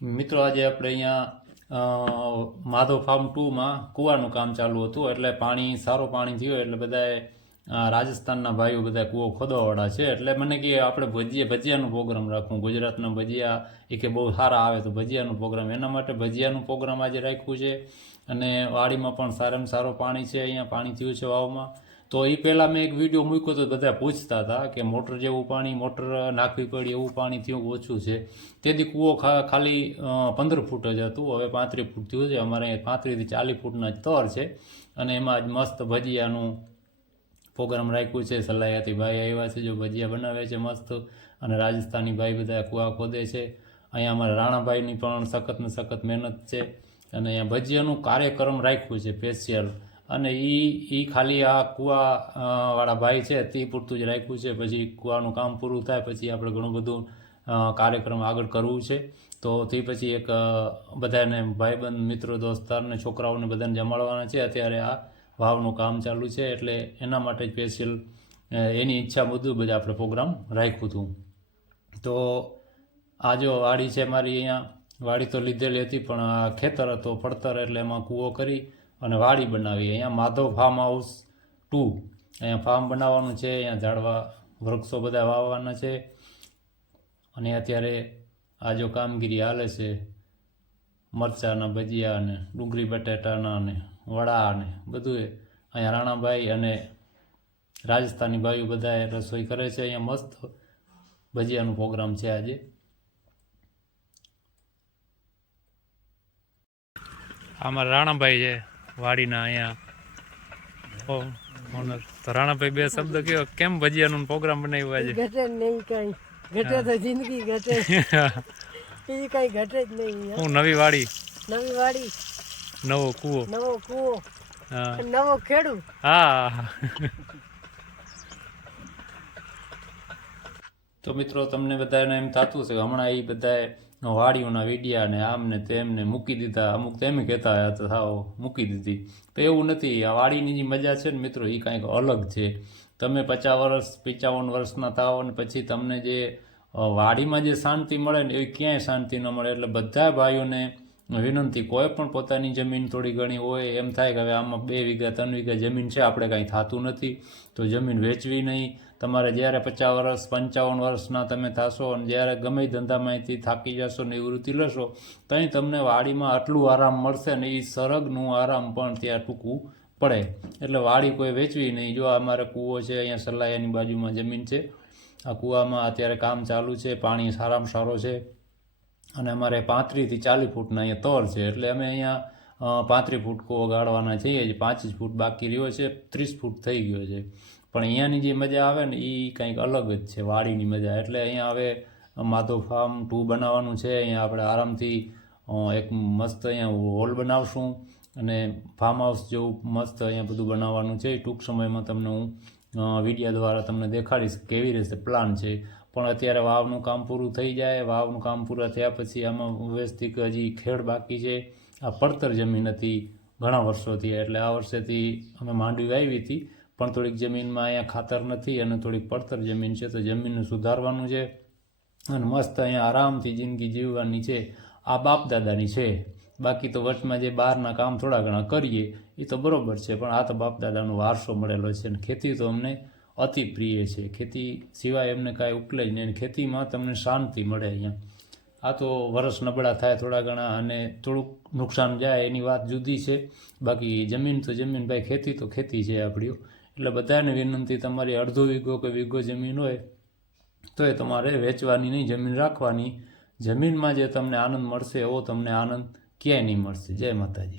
મિત્રો આજે આપણે માધવ ફાર્મ 2માં કૂવાનું કામ ચાલુ હતું, એટલે પાણી સારું પાણી થયું એટલે બધાએ રાજસ્થાનના ભાઈઓ બધા કૂવો ખોદવાવાળા છે, એટલે મને કે આપણે ભજીયાનો પ્રોગ્રામ રાખવું. ગુજરાતના ભજીયા એ કે બહુ સારા આવે તો ભજીયાનો પ્રોગ્રામ, એના માટે ભજીયાનું પ્રોગ્રામ આજે રાખ્યું છે. અને વાડીમાં પણ સારામાં સારું પાણી છે, અહીંયા પાણી થયું છે વાવમાં. તો એ પહેલાં મેં એક વિડીયો મૂક્યો તો બધા પૂછતા હતા કે મોટર જેવું પાણી, મોટર નાખવી પડી એવું પાણી થયું ઓછું છે. તેથી કૂવો ખાલી 15 ફૂટ જ હતું, હવે 35 ફૂટ થયું છે. અમારે 35 થી 40 ફૂટના જ તર છે, અને એમાં જ મસ્ત ભજીયાનું પ્રોગ્રામ રાખ્યું છે. સલાયાથી ભાઈ આવ્યા છે, જો ભજીયા બનાવે છે મસ્ત, અને રાજસ્થાની ભાઈ બધા કૂવા ખોદે છે. અહીંયા અમારા રાણાભાઈની પણ સખત ને સખત મહેનત છે, અને અહીંયા ભજીયાનું કાર્યક્રમ રાખ્યું છે સ્પેશિયલ. અને એ ખાલી આ કૂવા વાળા ભાઈ છે તે પૂરતું જ રાખ્યું છે. પછી કૂવાનું કામ પૂરું થાય પછી આપણે ઘણું બધું કાર્યક્રમ આગળ કરવું છે. તો તે પછી એક બધાને ભાઈબંધ મિત્રો દોસ્તારને છોકરાઓને બધાને જમાડવાના છે. અત્યારે આ વાવનું કામ ચાલુ છે, એટલે એના માટે સ્પેશિયલ એની ઈચ્છા મુજબ જ આપણે પ્રોગ્રામ રાખ્યું હતું. તો આ જો વાડી છે મારી, અહીંયા વાડી તો લીધેલી હતી પણ આ ખેતર હતો પડતર, એટલે એમાં કૂવો કરી અને વાડી બનાવી. અહીંયા માધવ ફાર્મ હાઉસ 2 અહીંયા ફાર્મ બનાવવાનું છે. અહીંયા ઝાડવા વૃક્ષો બધા વાવવાના છે, અને અત્યારે આ જો કામગીરી હાલે છે. મરચાંના ભજીયા અને ડુંગળી બટાટાના અને વડા અને બધું અહીંયા રાણાભાઈ અને રાજસ્થાની ભાઈઓ બધાએ રસોઈ કરે છે. અહીંયા મસ્ત ભજીયાનો પ્રોગ્રામ છે આજે. અમારા રાણાભાઈ છે વાડીના અહીંયા ઓનર. તો રાણાભાઈ બે શબ્દ કયો, કેમ ભજીયાનો પ્રોગ્રામ બનાવ્યો આજે? ઘટે નહીં કઈ, ઘટે તો જિંદગી ઘટે, એ કઈ ઘટે જ નહીં. હું નવી વાડી, નવો કૂવો, નવો ખેડૂત. હા. તો મિત્રો તમને બધાને એમ થતું છે કે હમણાં એ બધાએ વાડીઓના વિડીયા ને આમ ને તેમને મૂકી દીધા, અમુક તેમ કહેતા હતા થાવ મૂકી દીધી. તો એવું નથી. આ વાડીની જે મજા છે ને મિત્રો એ કાંઈક અલગ છે. તમે 50 વર્ષ 55 વર્ષના થાવ અને પછી તમને જે વાડીમાં જે શાંતિ મળે ને એવી ક્યાંય શાંતિ ન મળે. એટલે બધા ભાઈઓને વિનંતી, કોઈ પણ પોતાની જમીન થોડી ઘણી હોય, એમ થાય કે હવે આમાં 2 વીઘા 3 વીઘા જમીન છે, આપણે કાંઈ થતું નથી, તો જમીન વેચવી નહીં. તમારે જ્યારે 50 વર્ષ 55 વર્ષના તમે થશો અને જ્યારે ગમે ધંધામાંથી થાકી જશો, નિવૃત્તિ લેશો, ત્યાં તમને વાડીમાં આટલું આરામ મળશે ને એ સરગનું આરામ પણ ત્યાં ટૂંકું પડે. એટલે વાડી કોઈ વેચવી નહીં. જો અમારે કૂવો છે, અહીંયા સલાયાની બાજુમાં જમીન છે. આ કૂવામાં અત્યારે કામ ચાલુ છે, પાણી સારામાં સારો છે, અને અમારે 35 થી 40 ફૂટના અહીંયા તર છે. એટલે અમે અહીંયા 35 ફૂટ કૂવો ગાળવાના છીએ, 5 ફૂટ બાકી રહ્યો છે, 30 ફૂટ થઈ ગયો છે. પણ અહીંયાની જે મજા આવે ને એ કંઈક અલગ જ છે, વાડીની મજા. એટલે અહીંયા હવે માધવ ફાર્મ 2 બનાવવાનું છે. અહીંયા આપણે આરામથી એક મસ્ત અહીંયા હોલ બનાવશું, અને ફાર્મ હાઉસ જેવું મસ્ત અહીંયા બધું બનાવવાનું છે. ટૂંક સમયમાં તમને હું વિડીયો દ્વારા તમને દેખાડીશ કેવી રીતે પ્લાન છે. પણ અત્યારે વાવનું કામ પૂરું થઈ જાય. વાવનું કામ પૂરા થયા પછી આમાં વ્યવસ્થિત હજી ખેડ બાકી છે. આ પડતર જમીન હતી ઘણા વર્ષોથી, એટલે આ વર્ષેથી અમે માંડવી વાવી હતી, પણ થોડીક જમીનમાં અહીંયા ખાતર નથી અને થોડીક પડતર જમીન છે, તો જમીનને સુધારવાનું છે અને મસ્ત અહીંયા આરામથી જિંદગી જીવવાની છે. આ બાપ દાદાની છે. બાકી તો વચમાં જે બહારના કામ થોડા ઘણા કરીએ એ તો બરાબર છે, પણ આ તો બાપ દાદાનો વારસો મળેલો છે. અને ખેતી તો અમને અતિ પ્રિય છે. ખેતી સિવાય એમને કાંઈ ઉકલે જ નહીં. ખેતીમાં તમને શાંતિ મળે અહીંયા. આ તો વરસ નબળા થાય થોડા ઘણા અને થોડુંક નુકસાન જાય એની વાત જુદી છે. બાકી જમીન તો જમીન, ભાઈ ખેતી તો ખેતી છે આપણી. એટલે બધાને વિનંતી, તમારી અડધો વીઘો કે વીઘો જમીન હોય તો એ તમારે વેચવાની નહીં, જમીન રાખવાની. જમીનમાં જે તમને આનંદ મળશે એવો તમને આનંદ ક્યાંય નહીં મળશે. જય માતાજી.